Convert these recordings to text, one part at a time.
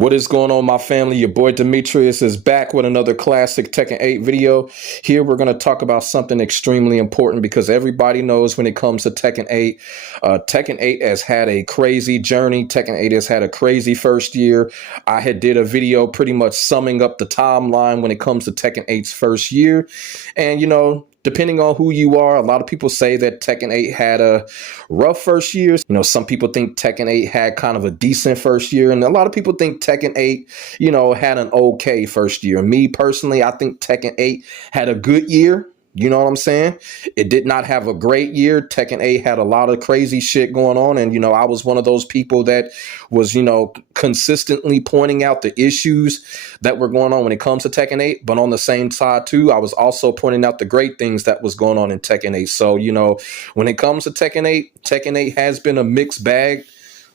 What is going on, my family? Your boy Demetrius is back with another classic Tekken 8 video. Here we're going to talk about something extremely important because everybody knows when it comes to Tekken 8, Tekken 8 has had a crazy journey. Tekken 8 has had a crazy first year. I had did a video pretty much summing up the timeline when it comes to Tekken 8's first year. And, you know, depending on who you are, a lot of people say that Tekken 8 had a rough first year. You know, some people think Tekken 8 had kind of a decent first year. And a lot of people think Tekken 8, you know, had an okay first year. Me personally, I think Tekken 8 had a good year. You know what I'm saying? It did not have a great year. Tekken 8 had a lot of crazy shit going on. And, you know, I was one of those people that was, you know, consistently pointing out the issues that were going on when it comes to Tekken 8. But on the same side, too, I was also pointing out the great things that was going on in Tekken 8. So, you know, when it comes to Tekken 8 has been a mixed bag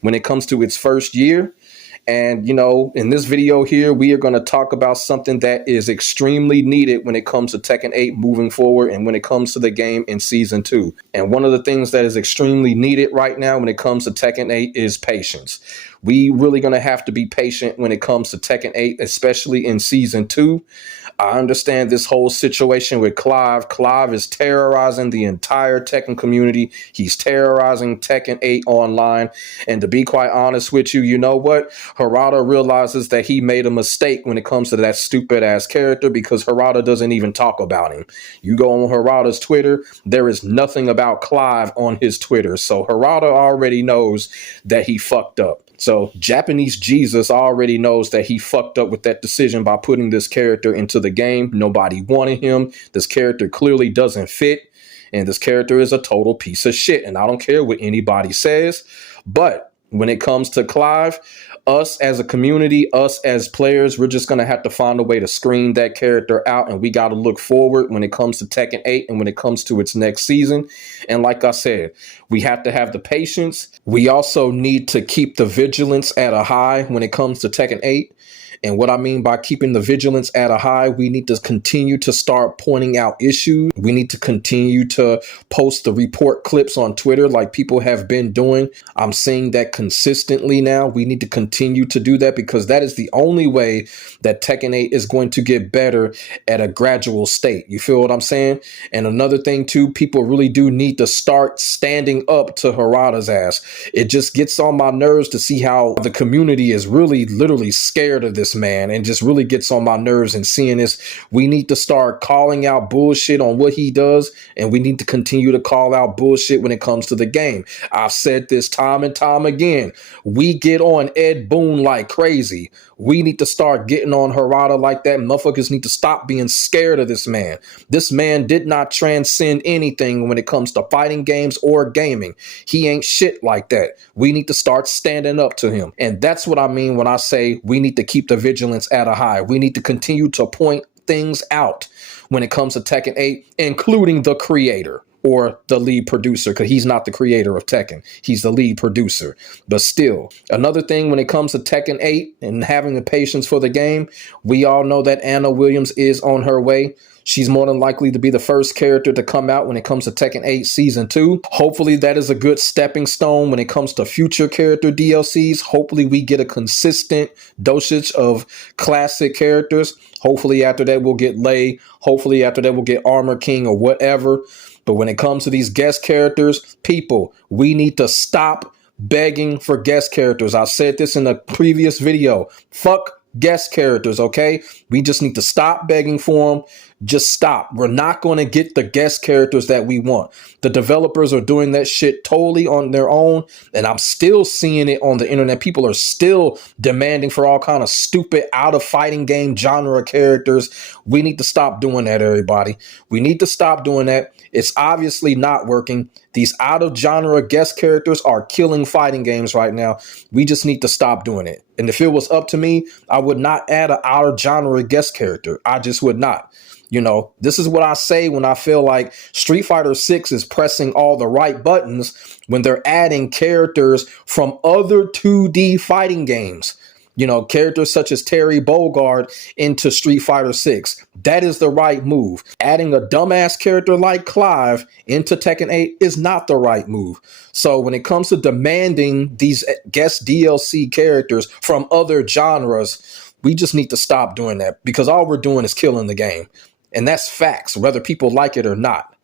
when it comes to its first year. And, you know, in this video here, we are going to talk about something that is extremely needed when it comes to Tekken 8 moving forward and when it comes to the game in Season 2. And one of the things that is extremely needed right now when it comes to Tekken 8 is patience. We really going to have to be patient when it comes to Tekken 8, especially in Season 2. I understand this whole situation with Clive. Clive is terrorizing the entire Tekken community. He's terrorizing Tekken 8 online. And to be quite honest with you, you know what? Harada realizes that he made a mistake when it comes to that stupid ass character because Harada doesn't even talk about him. You go on Harada's Twitter, there is nothing about Clive on his Twitter. So Harada already knows that he fucked up. So Japanese Jesus already knows that he fucked up with that decision by putting this character into the game. Nobody wanted him. This character clearly doesn't fit. And this character is a total piece of shit. And I don't care what anybody says. But when it comes to Clive, us as a community, us as players, we're just going to have to find a way to screen that character out. And we got to look forward when it comes to Tekken 8 and when it comes to its next season. And like I said, we have to have the patience. We also need to keep the vigilance at a high when it comes to Tekken 8. And what I mean by keeping the vigilance at a high, we need to continue to start pointing out issues. We need to continue to post the report clips on Twitter like people have been doing. I'm seeing that consistently now. We need to continue to do that because that is the only way that Tekken 8 is going to get better at a gradual state. You feel what I'm saying? And another thing too, people really do need to start standing up to Harada's ass. It just gets on my nerves to see how the community is really literally scared of this man and just really gets on my nerves and seeing this. We need to start calling out bullshit on what he does, and we need to continue to call out bullshit when it comes to the game. I've said this time and time again. We get on Ed Boon like crazy. We need to start getting on Harada like that. Motherfuckers need to stop being scared of this man. This man did not transcend anything when it comes to fighting games or gaming. He ain't shit like that. We need to start standing up to him. And that's what I mean when I say we need to keep the vigilance at a high. We need to continue to point things out when it comes to Tekken 8, including the creator or the lead producer, because he's not the creator of Tekken. He's the lead producer. But still, another thing when it comes to Tekken 8 and having the patience for the game, we all know that Anna Williams is on her way. She's more than likely to be the first character to come out when it comes to Tekken 8 Season 2. Hopefully that is a good stepping stone when it comes to future character DLCs. Hopefully we get a consistent dosage of classic characters. Hopefully after that we'll get Lei. Hopefully after that we'll get Armor King or whatever. But when it comes to these guest characters, people, we need to stop begging for guest characters. I said this in a previous video. Fuck guest characters, okay? We just need to stop begging for them. Just stop. We're not going to get the guest characters that we want. The developers are doing that shit totally on their own, and I'm still seeing it on the internet. People are still demanding for all kind of stupid out of fighting game genre characters. We need to stop doing that, everybody. We need to stop doing that. It's obviously not working. These out of genre guest characters are killing fighting games right now. We just need to stop doing it. And if it was up to me, I would not add an out of genre guest character. I just would not. You know, this is what I say when I feel like Street Fighter 6 is pressing all the right buttons when they're adding characters from other 2D fighting games. You know, characters such as Terry Bogard into Street Fighter 6. That is the right move. Adding a dumbass character like Clive into Tekken 8 is not the right move. So when it comes to demanding these guest DLC characters from other genres, we just need to stop doing that, because all we're doing is killing the game. And that's facts, whether people like it or not.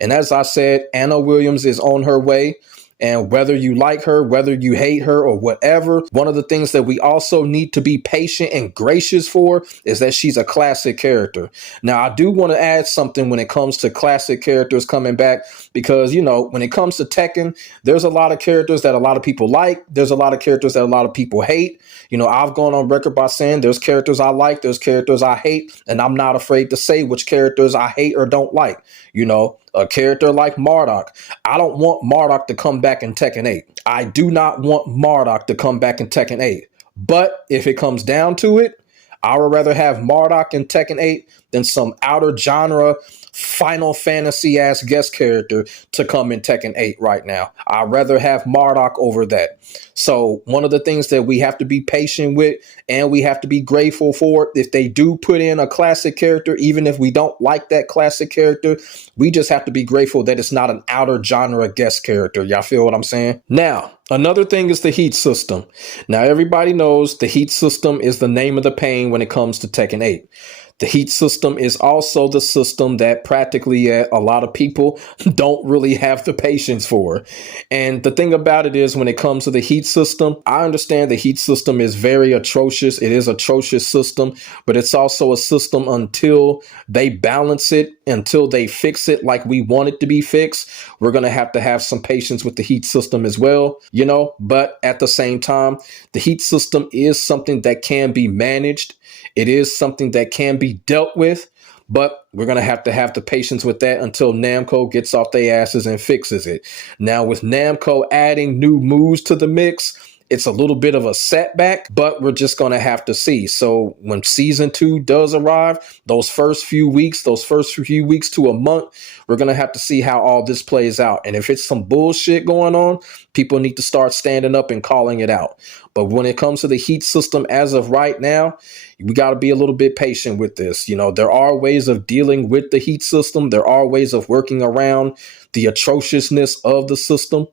And as I said, Anna Williams is on her way. And whether you like her, whether you hate her or whatever, one of the things that we also need to be patient and gracious for is that she's a classic character. Now, I do want to add something when it comes to classic characters coming back, because, you know, when it comes to Tekken, there's a lot of characters that a lot of people like. There's a lot of characters that a lot of people hate. You know, I've gone on record by saying there's characters I like, there's characters I hate, and I'm not afraid to say which characters I hate or don't like. You know, a character like Marduk. I don't want Marduk to come back in Tekken 8. I do not want Marduk to come back in Tekken 8. But if it comes down to it, I would rather have Marduk in Tekken 8 than some outer genre Final Fantasy ass guest character to come in Tekken 8 right now. I'd rather have Marduk over that. So one of the things that we have to be patient with, and we have to be grateful for, if they do put in a classic character, even if we don't like that classic character, we just have to be grateful that it's not an outer genre guest character. Y'all feel what I'm saying? Now, another thing is the heat system. Now, everybody knows the heat system is the name of the pain when it comes to Tekken 8. The heat system is also the system that practically a lot of people don't really have the patience for. And the thing about it is, when it comes to the heat system, I understand the heat system is very atrocious. It is an atrocious system, but it's also a system until they balance it, until they fix it like we want it to be fixed. We're going to have some patience with the heat system as well, you know, but at the same time, the heat system is something that can be managed. It is something that can be dealt with, but we're going to have the patience with that until Namco gets off their asses and fixes it. Now, with Namco adding new moves to the mix, it's a little bit of a setback, but we're just going to have to see. So when season 2 does arrive, those first few weeks to a month, we're going to have to see how all this plays out. And if it's some bullshit going on, people need to start standing up and calling it out. But when it comes to the heat system as of right now, we got to be a little bit patient with this. You know, there are ways of dealing with the heat system. There are ways of working around the atrociousness of the system.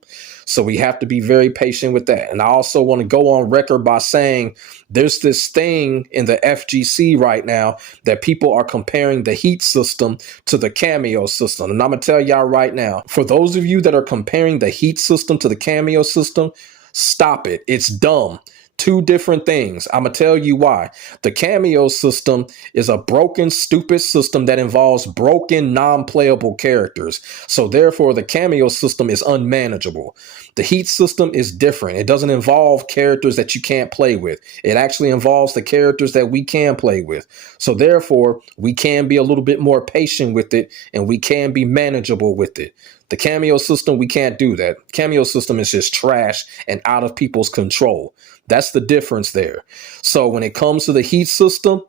So we have to be very patient with that. And I also want to go on record by saying there's this thing in the FGC right now that people are comparing the heat system to the cameo system. And I'm going to tell y'all right now, for those of you that are comparing the heat system to the cameo system, stop it. It's dumb. Two different things. I'm going to tell you why. The cameo system is a broken, stupid system that involves broken, non-playable characters. So therefore, the cameo system is unmanageable. The heat system is different. It doesn't involve characters that you can't play with. It actually involves the characters that we can play with. So therefore, we can be a little bit more patient with it, and we can be manageable with it. The cameo system, we can't do that. Cameo system is just trash and out of people's control. That's the difference there. So when it comes to the heat system,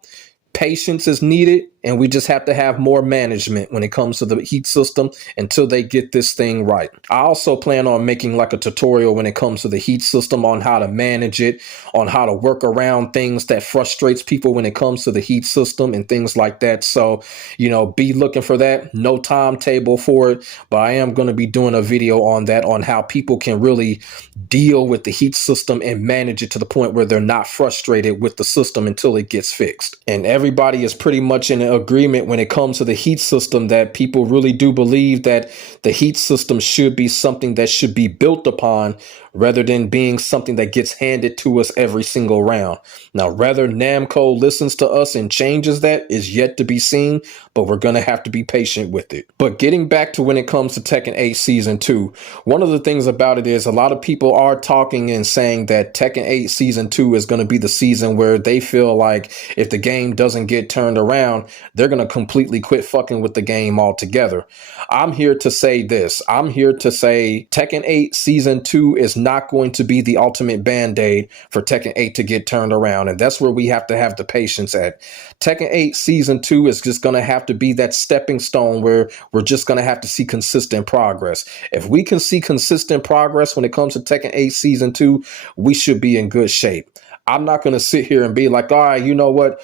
patience is needed, and we just have to have more management when it comes to the heat system until they get this thing right. I also plan on making like a tutorial when it comes to the heat system on how to manage it, on how to work around things that frustrates people when it comes to the heat system and things like that. So, you know, be looking for that. No timetable for it, but I am going to be doing a video on that, on how people can really deal with the heat system and manage it to the point where they're not frustrated with the system until it gets fixed. And everybody is pretty much in agreement when it comes to the heat system that people really do believe that the heat system should be something that should be built upon rather than being something that gets handed to us every single round. Now, whether Namco listens to us and changes that is yet to be seen, but we're going to have to be patient with it. But getting back to when it comes to Tekken 8 Season 2, one of the things about it is a lot of people are talking and saying that Tekken 8 Season 2 is going to be the season where they feel like if the game doesn't get turned around, they're going to completely quit fucking with the game altogether. I'm here to say this. I'm here to say Tekken 8 Season 2 is not going to be the ultimate band-aid for Tekken 8 to get turned around. And that's where we have to have the patience at. Tekken 8 Season 2 is just going to have to be that stepping stone where we're just going to have to see consistent progress. If we can see consistent progress when it comes to Tekken 8 Season 2, we should be in good shape. I'm not going to sit here and be like, all right, you know what,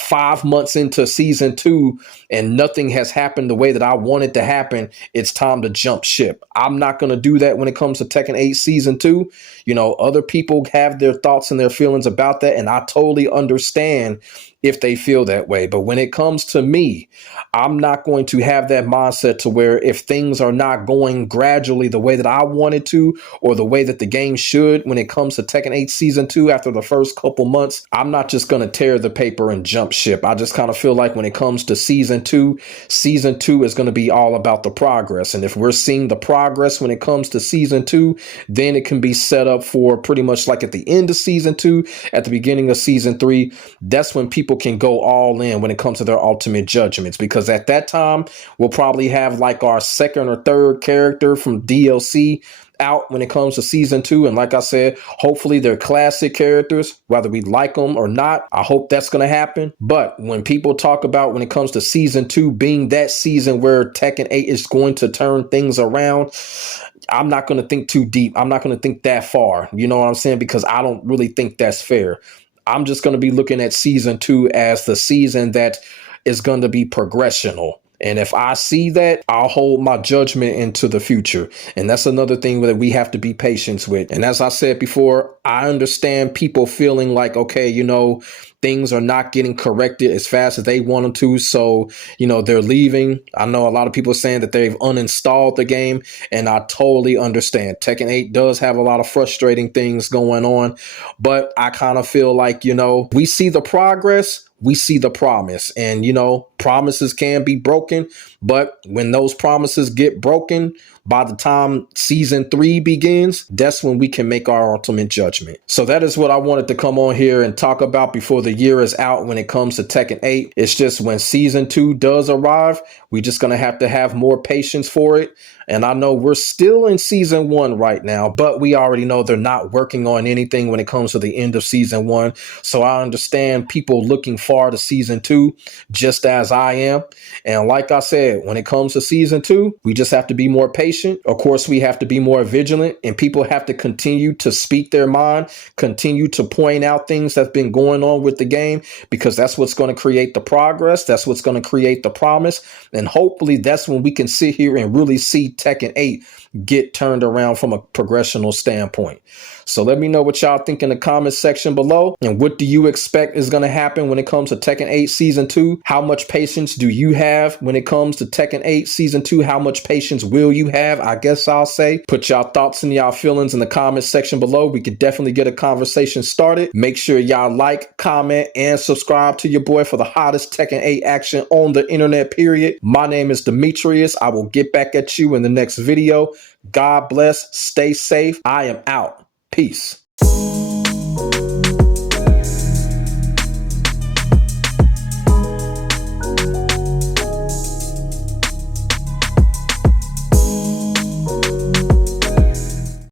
5 months into season 2 and nothing has happened the way that I want it to happen. It's time to jump ship. I'm not going to do that when it comes to Tekken 8 season 2. You know, other people have their thoughts and their feelings about that, and I totally understand if they feel that way. But when it comes to me, I'm not going to have that mindset to where if things are not going gradually the way that I wanted to, or the way that the game should when it comes to Tekken 8 season 2 after the first couple months, I'm not just going to tear the paper and jump ship. I just kind of feel like when it comes to season 2 is going to be all about the progress. And if we're seeing the progress when it comes to season 2, then it can be set up for pretty much like at the end of season 2, at the beginning of season 3. That's when people can go all in when it comes to their ultimate judgments, because at that time we'll probably have like our second or third character from DLC out when it comes to season 2. And like I said, hopefully they're classic characters, whether we like them or not. I hope that's going to happen. But when people talk about when it comes to season 2 being that season where Tekken 8 is going to turn things around, I'm not going to think too deep. I'm not going to think that far. You know what I'm saying? Because I don't really think that's fair. I'm just going to be looking at season 2 as the season that is going to be progressional. And if I see that, I'll hold my judgment into the future. And that's another thing that we have to be patient with. And as I said before, I understand people feeling like, okay, you know, things are not getting corrected as fast as they want them to. So, you know, they're leaving. I know a lot of people saying that they've uninstalled the game, and I totally understand. Tekken 8 does have a lot of frustrating things going on, but I kind of feel like, you know, we see the progress. We see the promise, and, you know, promises can be broken, but when those promises get broken, by the time season 3 begins, that's when we can make our ultimate judgment. So that is what I wanted to come on here and talk about before the year is out when it comes to Tekken 8. It's just when season 2 does arrive, we're just going to have more patience for it. And I know we're still in season 1 right now, but we already know they're not working on anything when it comes to the end of season 1. So I understand people looking forward to season 2, just as I am. And like I said, when it comes to season 2, we just have to be more patient. Of course, we have to be more vigilant, and people have to continue to speak their mind, continue to point out things that's been going on with the game, because that's what's going to create the progress. That's what's going to create the promise. And hopefully that's when we can sit here and really see Tekken 8 get turned around from a progressional standpoint. So let me know what y'all think in the comment section below. And what do you expect is going to happen when it comes to Tekken 8 Season 2? How much patience do you have when it comes to Tekken 8 Season 2? How much patience will you have? I guess I'll say. Put y'all thoughts and y'all feelings in the comment section below. We could definitely get a conversation started. Make sure y'all like, comment, and subscribe to your boy for the hottest Tekken 8 action on the internet, period. My name is Demetrius. I will get back at you in the next video. God bless. Stay safe. I am out. Peace.